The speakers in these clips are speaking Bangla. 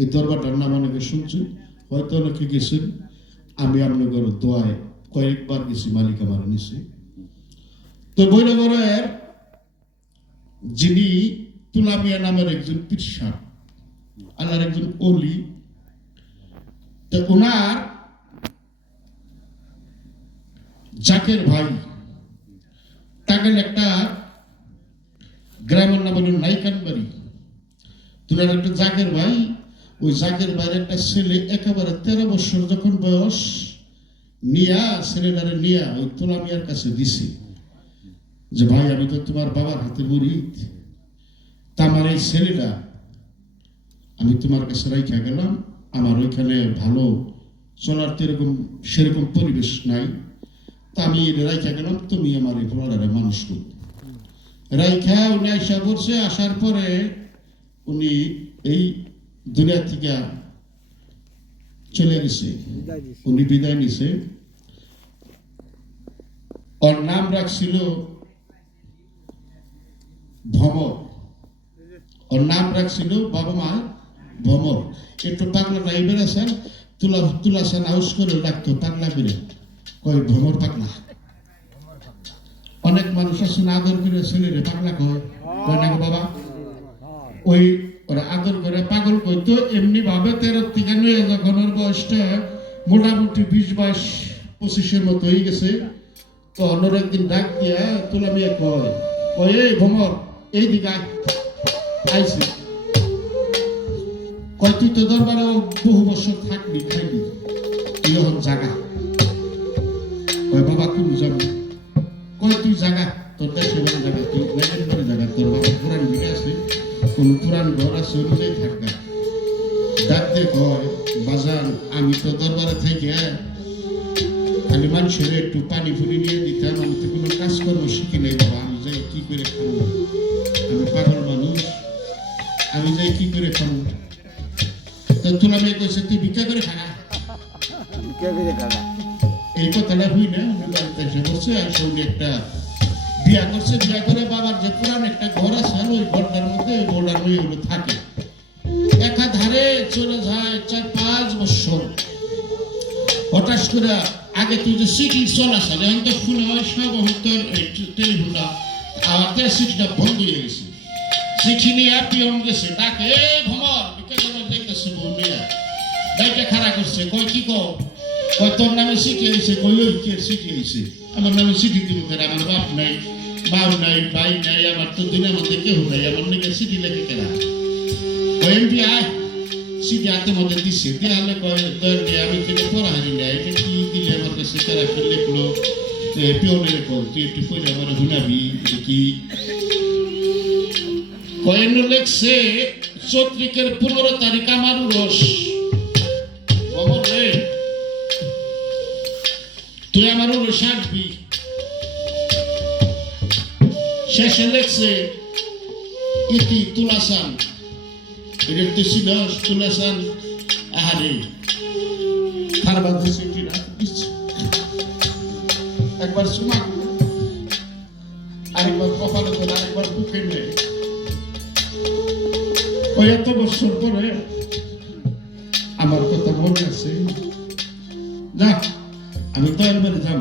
এই দরবারটার নাম অনেকে শুনছেন, হয়তো অনেকে গেছেন। আমি আপনাদের দোয়ায় কয়েকবার গেছি, মালিক আমার নিছি। তো বৈরগড়ের যিনি তুলামিয়া নামের একজন পিরসা আল্লাহর একজন অলি তো ওনার জাকের ভাই তাকে একটা গ্রামের নাম হলো নাইকানবাড়ি। তুলার একটা জাকের ভাই ওই জাগের বাইরে একটা ছেলে একেবারে তেরো বছর যখন বয়স, নিয়া, ছেলেটারে নিয়া ওই তুলা মিয়ার কাছে দিছি যে, ভাই, আমি তো তোমার বাবার হাতে মরিদ তা আমার এই ছেলেটা, আমি তোমার কাছে রাইখা গেলাম, আমার ওইখানে ভালো চলার তো এরকম সেরকম পরিবেশ নাই। তা আমি এটা রাইখা গেলাম, তুমি আমার এই ফলারে মানুষ করো। রাইখা উনি আইসা করছে আসার পরে উনি এই দুনিয়া থেকে চলে গেছে। উনি বিদায় নিছে। ওর নাম রাখছিল ভমর। ওর নাম রাখছিল বাবা মা ভমর। একটু পাগলা টাইপের আছেন তুলা তুলা সেন হাউস করে ডাকতো পাগলা করে। কয় ভমর পাগলা। অনেক মানুষ আছে না আদর করে ছেলেরে পাগলা কয়। কয় না বাবা? ওই পঁচিশের মতো হয়ে গেছে। তো অন্যর একদিন ডাক দিয়া, তোলা মেয়ে কয়? কয়, এই ভ্রমর এই দিকে। আইসি কয়, তুই তো দরবারে বহু বছর থাকবি খাইবি তুই এখন জাগা। কয়, বাবা কোন যাবি কয়, তুই জাগা। তোর দেশে জাগা তুই লেগেন বাড়ি জাগা তোর বাবা পুরান দিকে আছে। কোন পুরান ঘর আছে, অনুযায়ী থাকবে ডাক দিয়ে কয়, বাজান, আমি তো দরবারে থেকে খালি মানুষের একটু পানি ফুনি নিয়ে দিতাম আমি তো কোনো কাজকর্ম শিখি নাই বাবা আমি যাই কি করে খাব? আমি পাগল মানুষ আমি যাই কি করে খাব? তো তোলা মেয়ে কইছে তুই ভিক্ষা করে খানা? এই কথাটা হই না উনি বাড়িতে এসে বসছে আর সঙ্গে একটা বিয়া করছে বিয়া করে বাবার যে পুরান একটা ঘর আছে ওই ঘরটার মধ্যে ওই ঘরটার ওগুলো থাকে। একাধারে চলে যায় চার পাঁচ বছর। হঠাৎ করে আগে তুই যে সিটি চলাচল এখন তো ফোনে হয়, সব হতো টেলিফোনটা আমাদের সিটিটা বন্ধ হয়ে গেছে। চিঠি নিয়ে পিয়ন গেছে, ডাকে, এ ভ্রমণ বিকেল দেখতেছে নিয়ে ডাইটা খাড়া করছে কই কি কো কই তোর নামে চিঠি আইছে কই ওই কে চিঠি আইছে আমার নামে চিঠি দিব কেন? আমার বাপ নাই বাউ নাই, ভাই নাই, আমার তো দিনের মধ্যে কেউ নাই। আমার নাকি চিঠি লেখে কেনা? কই এমপি আয়। চিঠি হাতে মধ্যে দিছে দেখালে কয় দর দিয়ে আমি কিন্তু পড়া হারি না এটা কি দিলে আমার কাছে তারা ফেলে লিখলো পিওনের কল তুই একটু পয়সা আমার হুনাবি এটা কি কয়েন লেখছে চৈত্রিকের পনেরো তারিখ আমার রস খবর রে তুই আমার রস আসবি শেষে লেখছে ইতি তুলাসান এটা তো ছিল তুলাসান আহারে তার বাদে সেটি একবার সুমা আরেকবার কপালে তোলা আরেকবার বুকে নেয়। ওই এত বছর পরে আমার কথা মনে আছে। না আমি তো একবার যাব।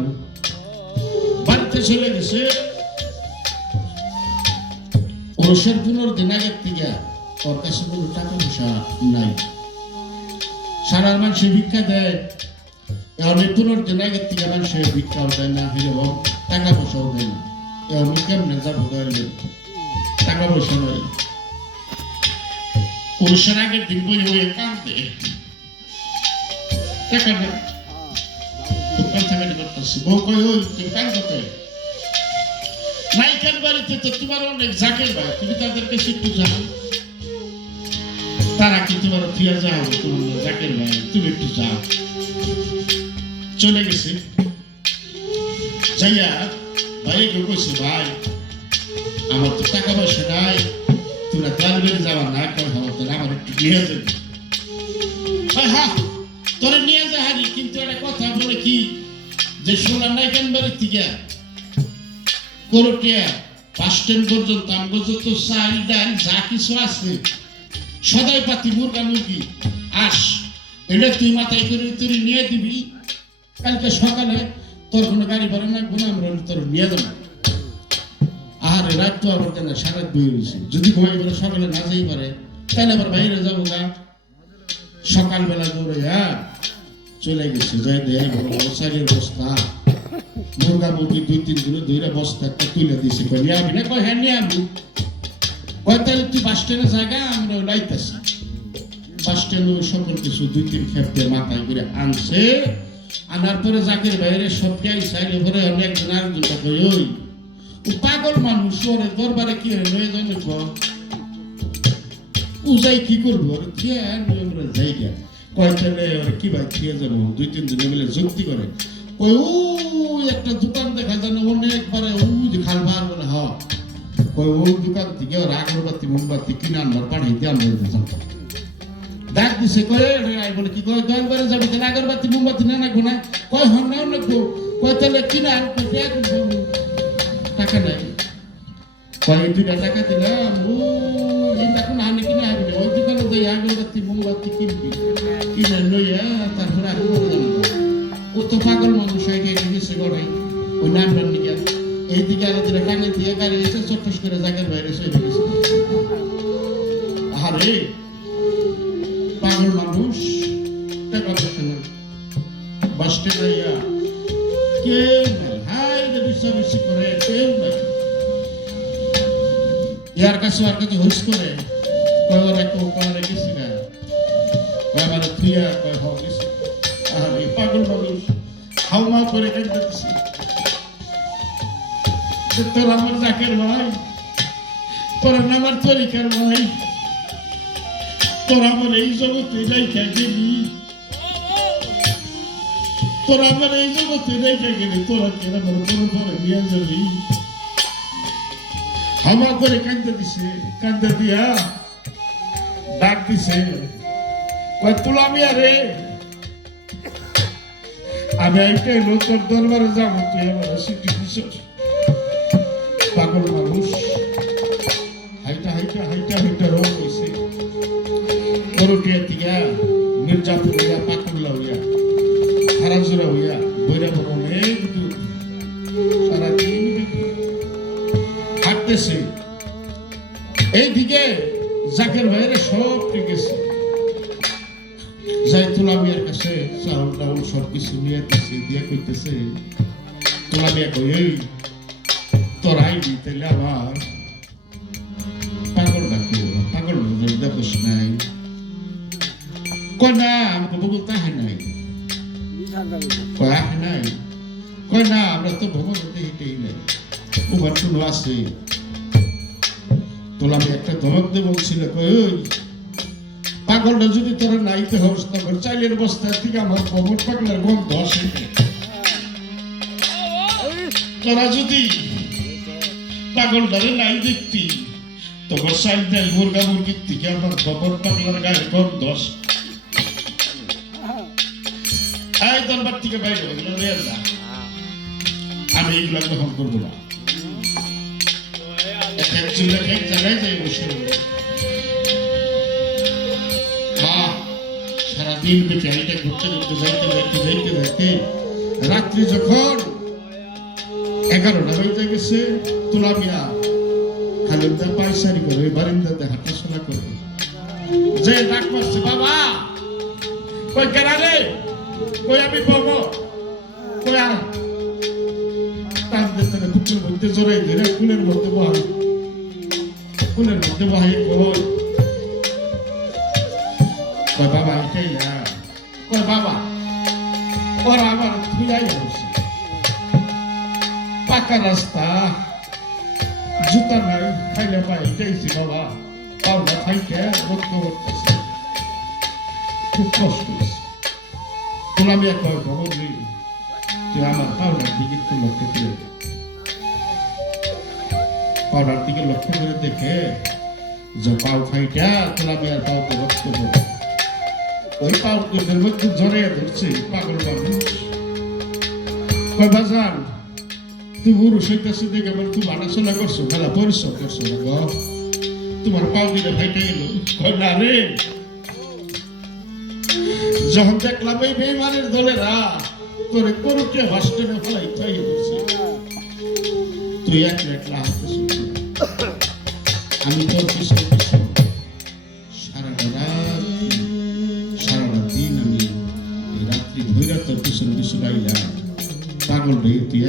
বাড়িতে চলে গেছে। ওরসের পনেরো দিন আগের থেকে। ওর কাছে টাকা পয়সা নাই। সারা মানুষ ভিক্ষা দেয়। এই পনেরো দিন আগের থেকে মানুষ ভিক্ষাও দেয় না এরকম টাকা পয়সাও দেয় না। এখন কেমনে যাব তাহলে টাকা পয়সা নাই। পুরুষের আগের দিন বই হয়ে কাঁদতে টাকা নেই। অনেক জাকের ভাই তুমি তাদেরকে একটু যাও তারা কি তোমার ফিরে যাও জাকের ভাই তুমি একটু যাও। চলে গেছে। যাইয়া ভাই কইছে, ভাই, আমার তো টাকা পয়সা নাই তোরা তালবের যাওয়া না কয় হওয়া তোরা আমার একটু নিয়ে যাবি। তোরা নিয়ে যা হারি, কিন্তু একটা কথা বলে কি, যে সোনার নাই কেন বাড়ির থেকে কোরটিয়া বাস স্ট্যান্ড পর্যন্ত আমগো যত চাল, ডাল, যা কিছু আছে সদাই পাতি মুরগা মুরগি। আস এটা তুই মাথায় করে তুই নিয়ে দিবি। কালকে সকালে তোর কোনো গাড়ি ভাড়া লাগবে না আমরা তোর নিয়ে যাব আর রাত তো আবার কেন? সারা বই রয়েছে যদি ঘুমাই বলে সকালে না যাই পারে, তাহলে আবার বাইরে যাব না সকালবেলা দৌড়ে হ্যাঁ চলে গেছে। যাই দেয় চালের বস্তা। মুরগা মুরগি দুই তিন দিনে দুইটা বস্তা একটা তুলে দিছে। কই নিয়ে আবি না? কই হ্যাঁ নিয়ে আবি। কই বাস স্ট্যান্ডে জায়গা আমরা লাইতেছি। বাস স্ট্যান্ডে সকল কিছু দুই, তিন ক্ষেত্রে মাথায় করে আনছে। আনার পরে জাকের বাইরে সবটাই পরে আমি একজন কই ওই পাগল মানুষ, ওরে দরবারে কি জানে কো? করব তাহলে ওরে কি ভাই খেয়ে যাব দুই, তিন মিলে যুক্তি করে। ও একটা দোকান দেখা ওই ওই দোকান থেকে ওর আগরবাতি মোমবাতি কিনে আনবার পাঠাইতে আমরা যেতাম ডাক দিছে কয় আই বলে কি কয় দরবারে যাবি তাহলে আগরবাতি মোমবাতি না নাকবো না? কয় হন না নাকবো কয় তাহলে কিনা টাকা নাই। কয়, এই দুইটা টাকা দিলাম, ও, এই টাকা না আনে কিনা হবে ওই দোকানে যাই আগরবাতি মোমবাতি কিনবি। কিনে লইয়া তারপরে আগরবাতি ও তো পাগল মানুষ, হয়ে গেছে গড়াই। ওই নামটার নিকে এই দিকে আরও কানে দিয়ে গাড়ি এসে চট্টস করে জায়গার বাইরে সে গেছে আরে পাগল মানুষ। টাকা পয়সা নাই। বাস স্ট্যান্ডে ইয়া কেউ নাই। হাই রে বিশ্বাস করে, কেউ নাই। ইয়ার কাছে আর কাছে হুস করে, কয় ওরা কেউ কারে গেছি না। কয় আমার তোর আমার জাকের ভাই তোর আমার তরিকার ভাই তোর আমার এই জগতে রেখে গেলি। তোর আমার এই জগতে রেখে গেলি, তোরা কেন আমার তোর পরে নিয়ে যাবি? হামা করে কান্দে দিছে, কান্দে দিয়া ডাক দিছে, কয়, তুলামিয়া রে, আমি এইটাই লোকের দরবারে যাব, তুই আমার সিটি দিছস পাগল মানুষ। হাইটা হাইটা হাইটা হাইটা রোগ হয়েছে করটিয়া থেকে মির্জাপুর হইয়া পাকুল্লা হইয়া হারাজুরা হইয়া বৈরা বড় অনেক দূর। সারাদিন হাঁটতেছে। এইদিকে জাকের ভাইয়ের সব ঠিক যাই তোলা মিয়ার কাছে চাউল টাউল সব কিছু নিয়ে দিয়ে কইতেছে, তোলা মিয়া কই কয় না আমরা তো ভ্রমণ হতে হেঁটেই নাই তোমার কোনো আছে তোলা আমি একটা ধমক দিয়ে বলছিল ওই পাগলটা যদি তোরা নাইতে হোস তখন চাইলের বস্তার থেকে আমার কবর পাগলার গন্ধ আসে তোরা যদি পাগলটারে নাই দেখতি তখন চাইল দেয় মুরগা মুরগির থেকে আমার কবর পাগলার গায়ে গন্ধ আসে এই দরবার থেকে বাইরে এগুলো নিয়ে যা আমি এগুলো গ্রহণ করব না। এক জায়গায় যাই। আহ, সারাদিন ঘুরতে ঘুরতে যাইতে যাইতে রাত্রি যখন এগারোটা বাজে গেছে তোলা মিয়া খালিদা পায়সারি করে, ওই বারিন্দাতে হাঁটাচলা করে। যে ডাক মারছে বাবা, কই কেরালে কই আমি বলব? কই আর টান দিতে বুকের মধ্যে জড়াই ধরে কুলের মধ্যে বহাই। কুলের মধ্যে বহাই কই? কই বাবা, এটাই না। কই বাবা, ওরা আমার থুয়াই বসে পাকা রাস্তা, জুতা নাই খাইলে পাই বাবা পাওনা খাইতে রক্ত করতেছে খুব কষ্ট হয়েছে আমি এক খবর দিই যে আমার পাউডার দিকে একটু লক্ষ্য করে দে। দিকে লক্ষ্য করে দেখে যে পাও খাইটা তোলা মেয়ের পাউতে রক্ত পড়ে ওই পাউ তোদের মধ্যে জড়িয়ে ধরছে পাগল মানুষ কয় বাজান তুই পুরুষ হইতেছে দেখে, আমার আলোচনা করছ, খেলা পরিশ্রম করছ তোমার পাও দিলে ভাইটা না রে। যখন দেখলাম এই বেইমানের দলেরা তোরে করুকে হস্টেলে ফলাই তাই বলছে তুই এক একলা হাতে আমি তোর পিছনে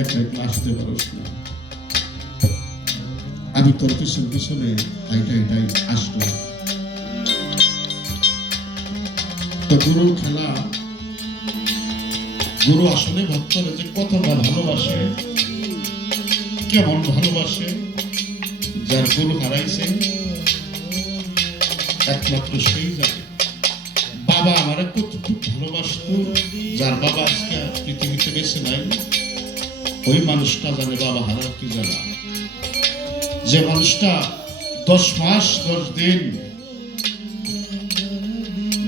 রে তুই এক একলা পারস আমি তোর পিছনে পিছনে আইটা আইটাই আসলাম তো গুরুর খেলা, গুরু আসলে ভক্তরা যে কতটা ভালোবাসে, কেমন ভালোবাসে, যার গুরু হারাইছে, একমাত্র সেই জানে বাবা আমারে কতটুকু ভালোবাসতো, যার বাবা আজকে পৃথিবীতে বেঁচে নাই। ওই মানুষটা জানে বাবা হারার কি জানা যে মানুষটা দশ মাস, দশ দিন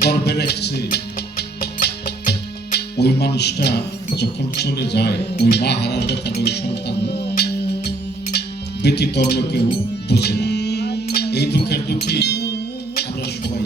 গর্বে রেখেছে, ওই মানুষটা যখন চলে যায়, ওই মা হারার ব্যাপারে ওই সন্তান ব্যতীত অন্য কেউ বোঝে না। এই দুঃখের দুঃখী আমরা সবাই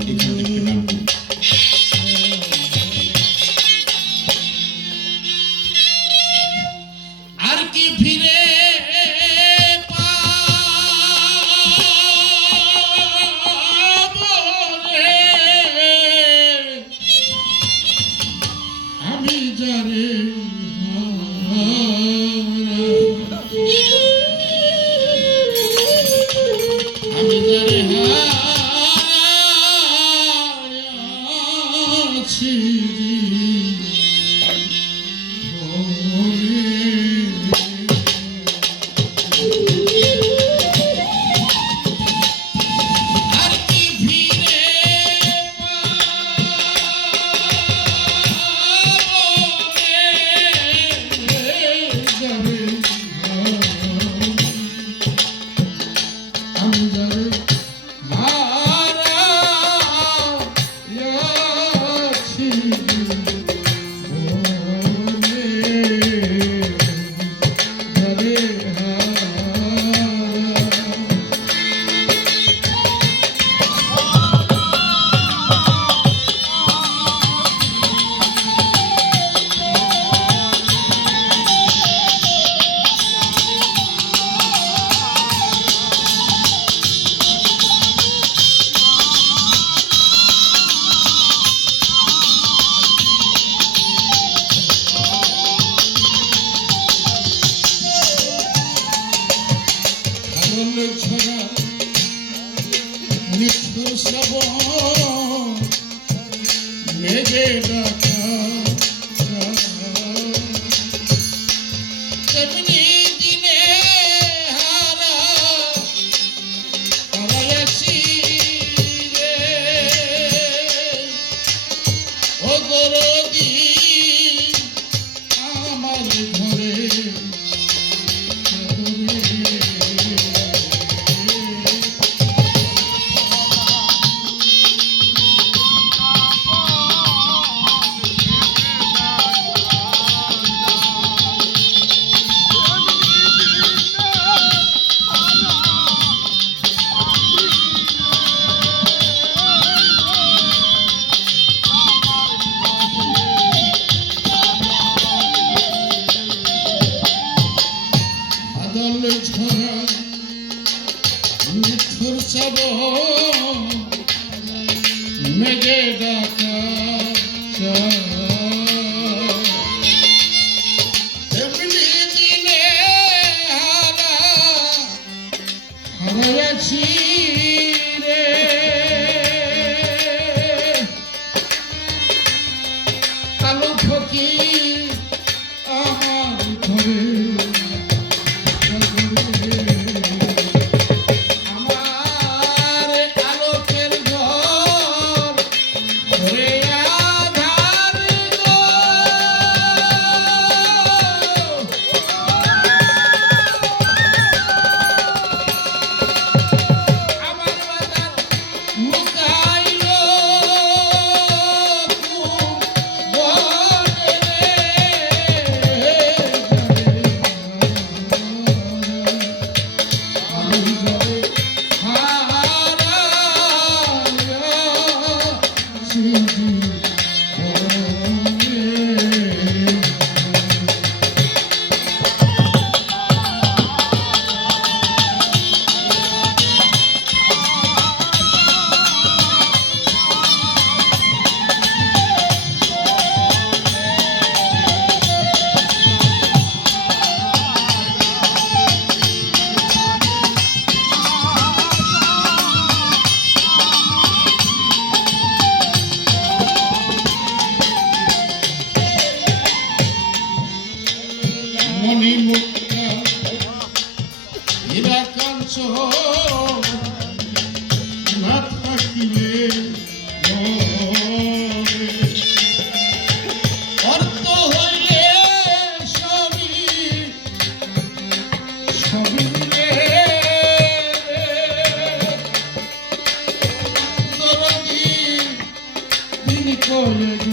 তিনি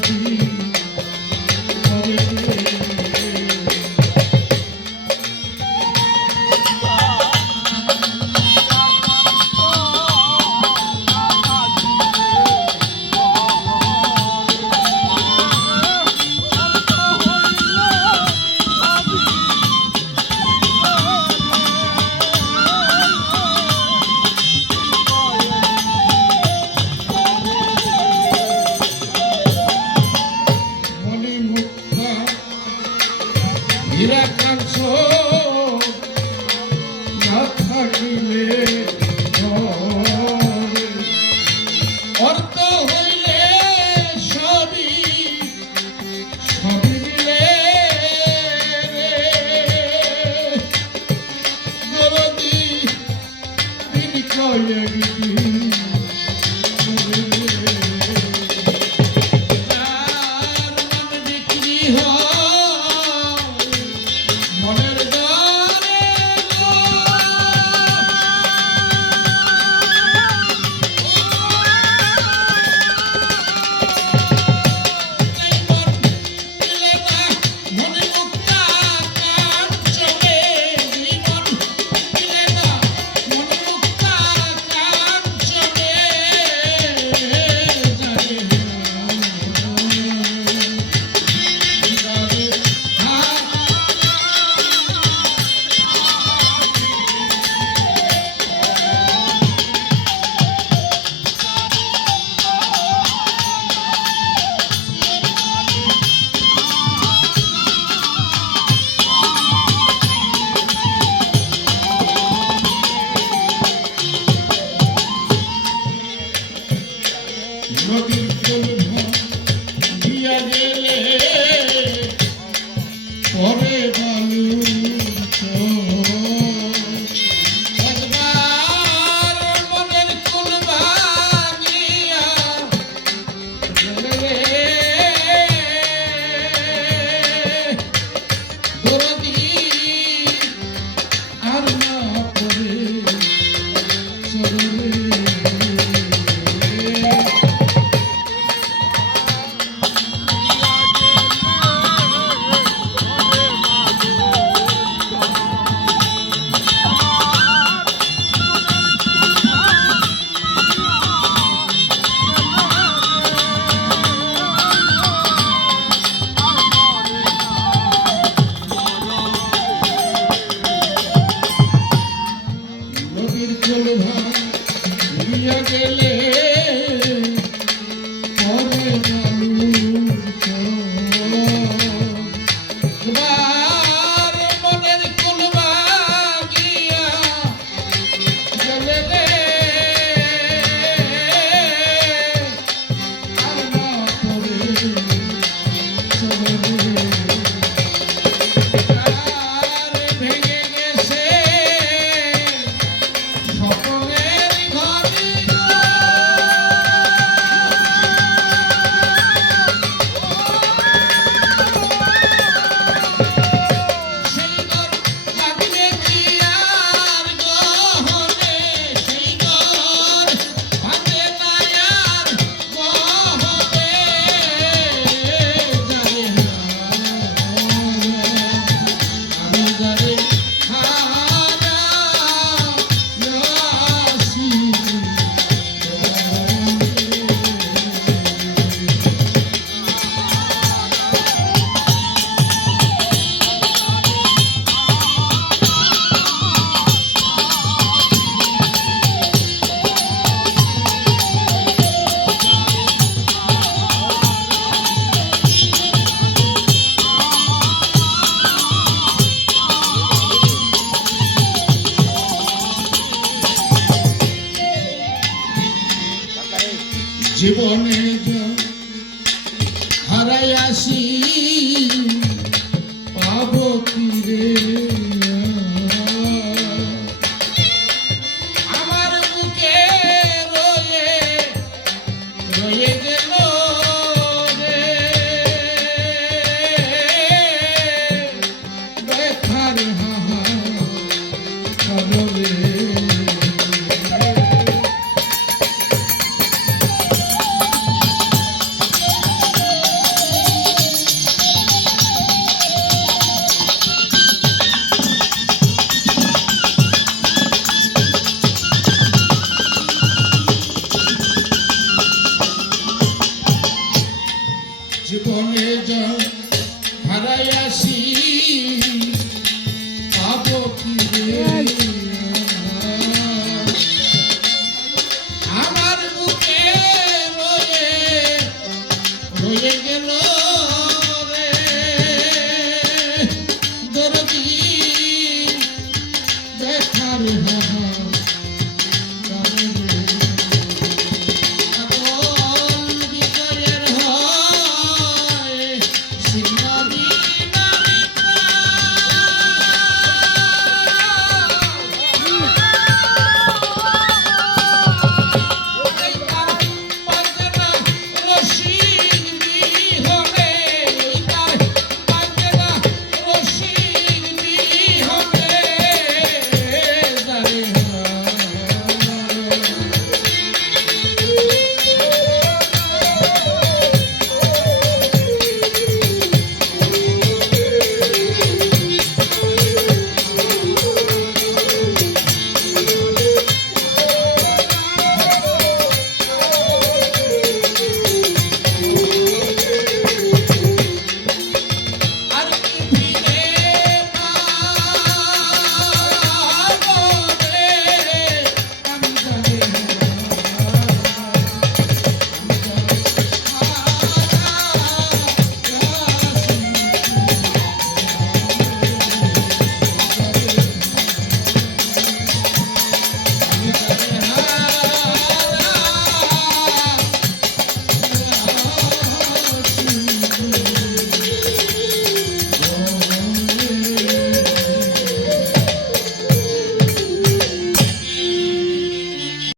কয়েক জীবনে